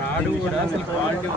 రాడు కూడా అసలు క్వాలిటీ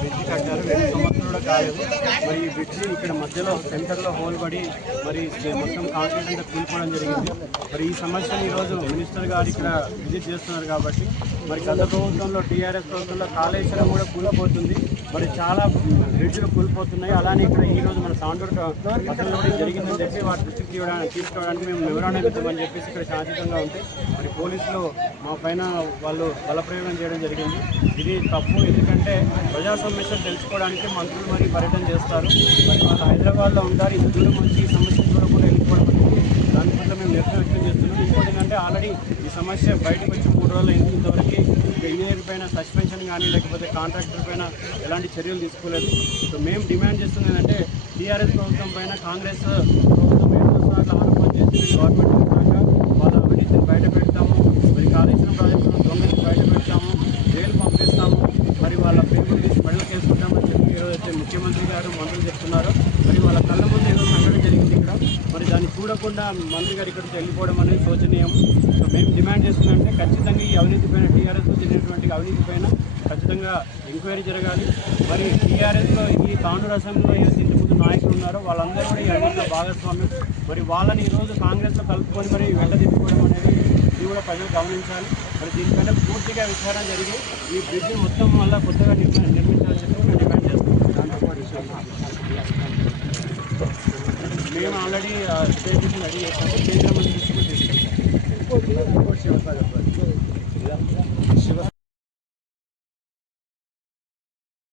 బ్రిడ్జి కట్టారు. 2 సంవత్సరాలు కూడా కాలేదు. మరి ఈ బ్రిడ్జి ఇక్కడ మధ్యలో సెంటర్లో హోల్ పడి మరి మొత్తం కాంక్రీట్ అంతా కూలిపోవడం జరిగింది. మరి ఈ సమస్యను ఈరోజు మినిస్టర్ గారు ఇక్కడ విజిట్ చేస్తున్నారు కాబట్టి మరి గత ప్రభుత్వంలో టీఆర్ఎస్ ప్రభుత్వంలో కాళేశ్వరం కూడా కూలిపోతుంది. మరి చాలా బ్రిడ్జ్లు కూలిపోతున్నాయి. అలానే ఇక్కడ ఈరోజు మన తాండూరు జరిగిందని చెప్పి వాటి దృష్టికి తీసుకోవడానికి మేము వివరణ ఇద్దామని చెప్పేసి ఇక్కడ శాంతియుతంగా ఉంటే మరి పోలీసులు మా పైన వాళ్ళు బలప్రయోగం చేయడం జరిగింది. ఇది తప్పు. ఎందుకంటే ప్రజా సమస్యలు తెలుసుకోవడానికి మంత్రులు మరి పర్యటన చేస్తారు. మరి వాళ్ళు హైదరాబాద్లో ఉంటారు. ఇంత దూరం వచ్చి ఈ సమస్య చూడకుండా వెళ్ళిపోవడం దాని పట్ల మేము నిరసన వ్యక్తం చేస్తున్నాం. ఇంకోటి ఏంటంటే ఆల్రెడీ ఈ సమస్య బయటకు వచ్చి 3 రోజులు అయింది. ఇంతవరకు ఇంజనీర్ పైన సస్పెన్షన్ కానీ లేకపోతే కాంట్రాక్టర్ పైన ఎలాంటి చర్యలు తీసుకోలేదు. సో మేము డిమాండ్ చేస్తుంది ఏంటంటే టీఆర్ఎస్ ప్రభుత్వం పైన కాంగ్రెస్ ప్రభుత్వం ఎన్నోసార్లు ఆరోపణ చేసి గవర్నమెంట్ వాళ్ళ అవినీతిని బయట పెడతాము, మరి కాళేశ్వరం ప్రాజెక్టును దొంగని బయట పెడతాము, జైలు పంపిస్తాము, మరి వాళ్ళ పేర్లు తీసి మెడలు చేసుకుంటామని చెప్పి ఈరోజు అయితే ముఖ్యమంత్రి గారు మంత్రులు చెప్తున్నారు. మరి వాళ్ళ కళ్ళ ముందు ఏదో సంఘటన జరిగింది ఇక్కడ. మరి దాన్ని చూడకుండా మంత్రి గారు ఇక్కడికి వెళ్ళిపోవడం అనేది శోచనీయం. సో మేము డిమాండ్ చేస్తుందంటే ఖచ్చితంగా ఈ అవినీతి పైన టీఆర్ఎస్లో జరిగినటువంటి అవినీతి పైన ఖచ్చితంగా ఎంక్వైరీ జరగాలి. మరి టీఆర్ఎస్లో ఈ తాండూరు అసెంబ్లీలో ఏదైతే ఇంతకుముందు నాయకులు ఉన్నారో వాళ్ళందరూ కూడా ఈ అవినీతిలో భాగస్వామ్యం. మరి వాళ్ళని ఈరోజు కాంగ్రెస్లో కలుపుకొని మరి వెంట తిప్పుకోవడం అనేది ఇది కూడా ప్రజలు గమనించాలి. మరి దీనిపైన పూర్తిగా విచారణ జరిగి ఈ బ్రిడ్జ్ మొత్తం వల్ల కొత్తగా నిర్మించాలని చెప్పి మేము డిమాండ్ చేస్తాం. మేము ఆల్రెడీ స్టేట్మెంట్ రెడీ చేస్తాము. కేంద్ర మంత్రి దృష్టికి తీసుకెళ్తాం.